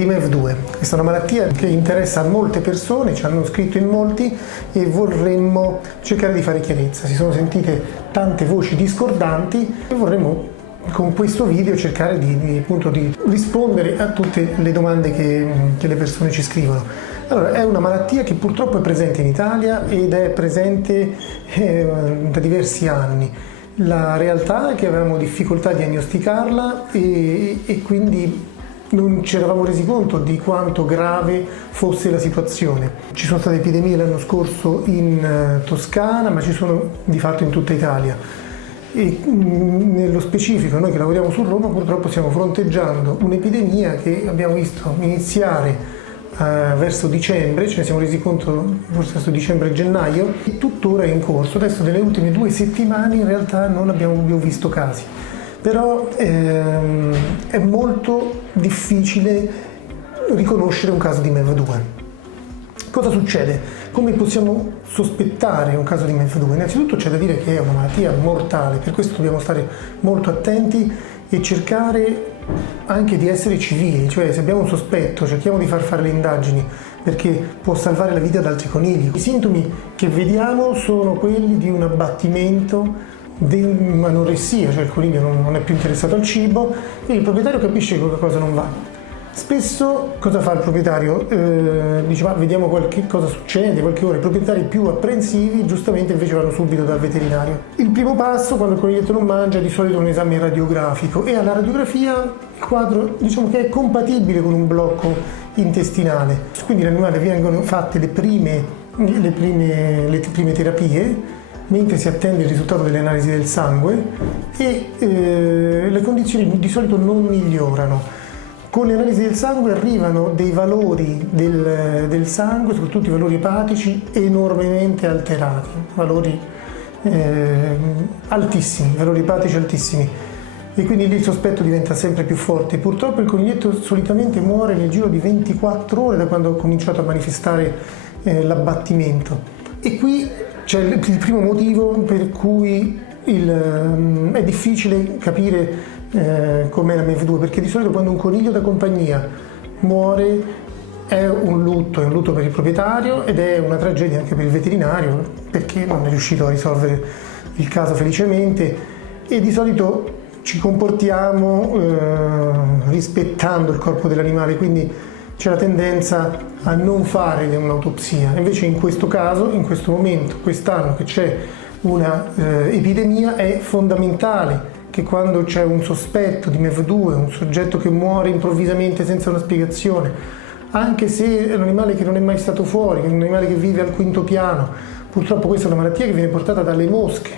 di MEF2. Questa è una malattia che interessa molte persone, ci hanno scritto in molti e vorremmo cercare di fare chiarezza. Si sono sentite tante voci discordanti e vorremmo con questo video cercare di rispondere a tutte le domande che le persone ci scrivono. Allora, è una malattia che purtroppo è presente in Italia ed è presente da diversi anni. La realtà è che avevamo difficoltà a diagnosticarla e quindi non ci eravamo resi conto di quanto grave fosse la situazione. Ci sono state epidemie l'anno scorso in Toscana, ma ci sono di fatto in tutta Italia. E nello specifico noi che lavoriamo su Roma purtroppo stiamo fronteggiando un'epidemia che abbiamo visto iniziare verso dicembre, ce ne siamo resi conto forse verso dicembre-gennaio, e tuttora è in corso. Adesso nelle ultime 2 settimane in realtà non abbiamo più visto casi, però è molto difficile riconoscere un caso di MEF2. Cosa succede? Come possiamo sospettare un caso di MEF2? Innanzitutto c'è da dire che è una malattia mortale, per questo dobbiamo stare molto attenti e cercare anche di essere civili, cioè se abbiamo un sospetto cerchiamo di far fare le indagini perché può salvare la vita ad altri conigli. I sintomi che vediamo sono quelli di un abbattimento, di un'anoressia, cioè il coniglio non è più interessato al cibo e il proprietario capisce che qualcosa non va. Spesso cosa fa il proprietario? Dice ma vediamo cosa succede, qualche ora. I proprietari più apprensivi giustamente invece vanno subito dal veterinario. Il primo passo quando il coniglietto non mangia di solito è un esame radiografico e alla radiografia il quadro diciamo che è compatibile con un blocco intestinale. Quindi all'animale vengono fatte le prime terapie mentre si attende il risultato delle analisi del sangue e le condizioni di solito non migliorano. Con le analisi del sangue arrivano dei valori del sangue, soprattutto i valori epatici, enormemente alterati, valori altissimi, valori epatici altissimi. E quindi lì il sospetto diventa sempre più forte. Purtroppo il coniglietto solitamente muore nel giro di 24 ore da quando ha cominciato a manifestare l'abbattimento. E qui c'è il primo motivo per cui è difficile capire com'è la MEF2, perché di solito quando un coniglio da compagnia muore è un lutto per il proprietario ed è una tragedia anche per il veterinario perché non è riuscito a risolvere il caso felicemente e di solito ci comportiamo rispettando il corpo dell'animale, quindi c'è la tendenza a non fare un'autopsia. Invece in questo caso, in questo momento, quest'anno che c'è una epidemia, è fondamentale che quando c'è un sospetto di MEF2, un soggetto che muore improvvisamente senza una spiegazione, anche se è un animale che non è mai stato fuori, è un animale che vive al 5° piano, purtroppo questa è una malattia che viene portata dalle mosche,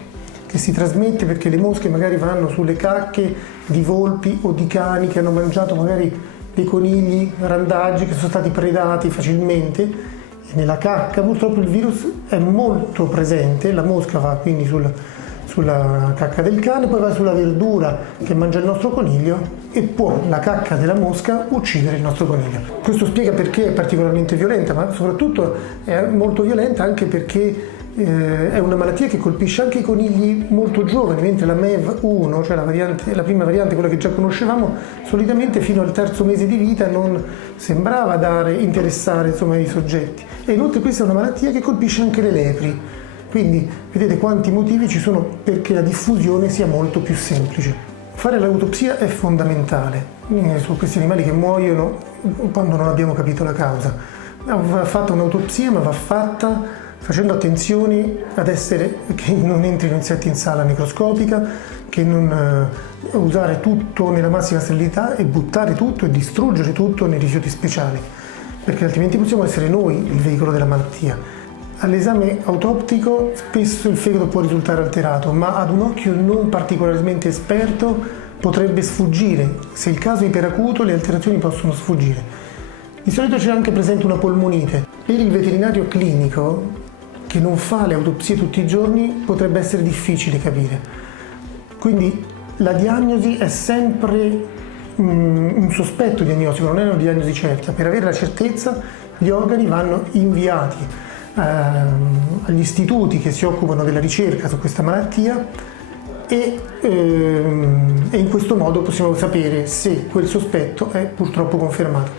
che si trasmette perché le mosche magari vanno sulle cacche di volpi o di cani che hanno mangiato magari dei conigli randaggi che sono stati predati facilmente e nella cacca purtroppo il virus è molto presente, la mosca va quindi sulla cacca del cane, poi va sulla verdura che mangia il nostro coniglio e può la cacca della mosca uccidere il nostro coniglio. Questo spiega perché è particolarmente violenta, ma soprattutto è molto violenta anche perché è una malattia che colpisce anche i conigli molto giovani, mentre la MEV1, cioè la prima variante, quella che già conoscevamo, solitamente fino al 3° mese di vita non sembrava interessare i soggetti. E inoltre questa è una malattia che colpisce anche le lepri. Quindi vedete quanti motivi ci sono perché la diffusione sia molto più semplice. Fare l'autopsia è fondamentale su questi animali che muoiono quando non abbiamo capito la causa. Va fatta un'autopsia, ma va fatta facendo attenzione che non entrino insetti in sala microscopica, che non usare tutto nella massima sterilità e buttare tutto e distruggere tutto nei rifiuti speciali, perché altrimenti possiamo essere noi il veicolo della malattia. All'esame autoptico spesso il fegato può risultare alterato, ma ad un occhio non particolarmente esperto potrebbe sfuggire. Se il caso è iperacuto, le alterazioni possono sfuggire. Di solito c'è anche presente una polmonite. Per il veterinario clinico, che non fa le autopsie tutti i giorni, potrebbe essere difficile capire. Quindi la diagnosi è sempre un sospetto diagnostico, non è una diagnosi certa. Per avere la certezza, gli organi vanno inviati agli istituti che si occupano della ricerca su questa malattia e in questo modo possiamo sapere se quel sospetto è purtroppo confermato.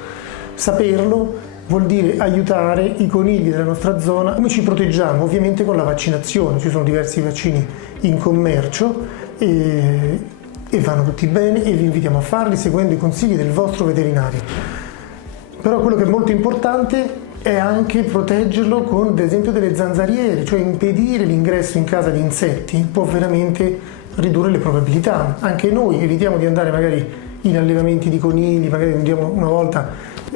Saperlo vuol dire aiutare i conigli della nostra zona. Come ci proteggiamo? Ovviamente con la vaccinazione. Ci sono diversi vaccini in commercio e vanno tutti bene, e vi invitiamo a farli seguendo i consigli del vostro veterinario. Però quello che è molto importante è anche proteggerlo con, ad esempio, delle zanzariere, cioè impedire l'ingresso in casa di insetti può veramente ridurre le probabilità. Anche noi evitiamo di andare magari in allevamenti di conigli, magari andiamo una volta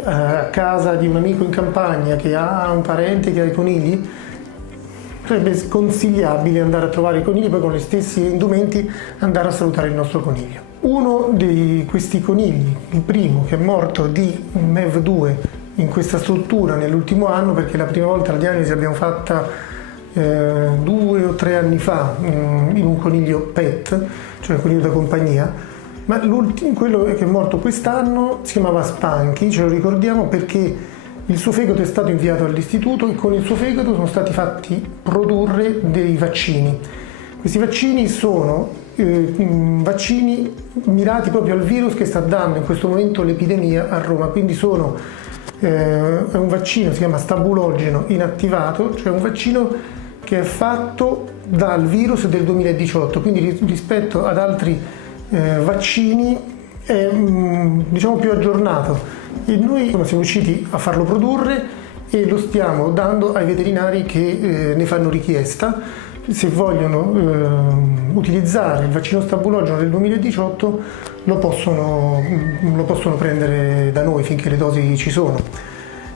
a casa di un amico in campagna che ha un parente che ha i conigli. Sarebbe consigliabile andare a trovare i conigli, poi con gli stessi indumenti andare a salutare il nostro coniglio. Uno di questi conigli, il primo, che è morto di MEV2 in questa struttura nell'ultimo anno, perché la prima volta la diagnosi l'abbiamo fatta 2 o 3 anni fa in un coniglio pet, cioè un coniglio da compagnia, ma quello che è morto quest'anno si chiamava Spunky, ce lo ricordiamo perché il suo fegato è stato inviato all'istituto e con il suo fegato sono stati fatti produrre dei vaccini. Questi vaccini sono vaccini mirati proprio al virus che sta dando in questo momento l'epidemia a Roma, quindi è un vaccino, si chiama stabulogeno inattivato, cioè un vaccino che è fatto dal virus del 2018, quindi rispetto ad altri vaccini è diciamo più aggiornato. E noi siamo riusciti a farlo produrre e lo stiamo dando ai veterinari che ne fanno richiesta. Se vogliono utilizzare il vaccino stabulogeno del 2018 lo possono prendere da noi finché le dosi ci sono.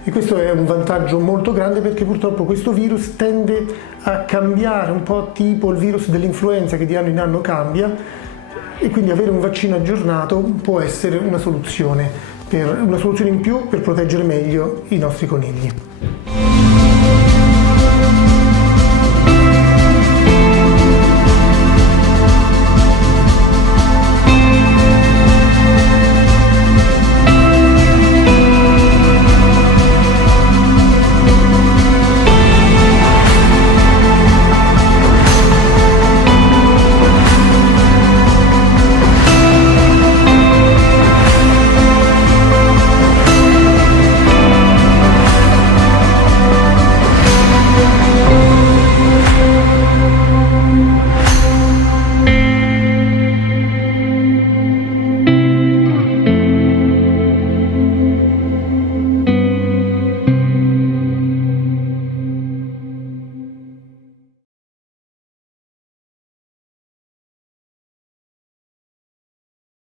E questo è un vantaggio molto grande perché purtroppo questo virus tende a cambiare un po' tipo il virus dell'influenza che di anno in anno cambia, e quindi avere un vaccino aggiornato può essere una soluzione in più per proteggere meglio i nostri conigli.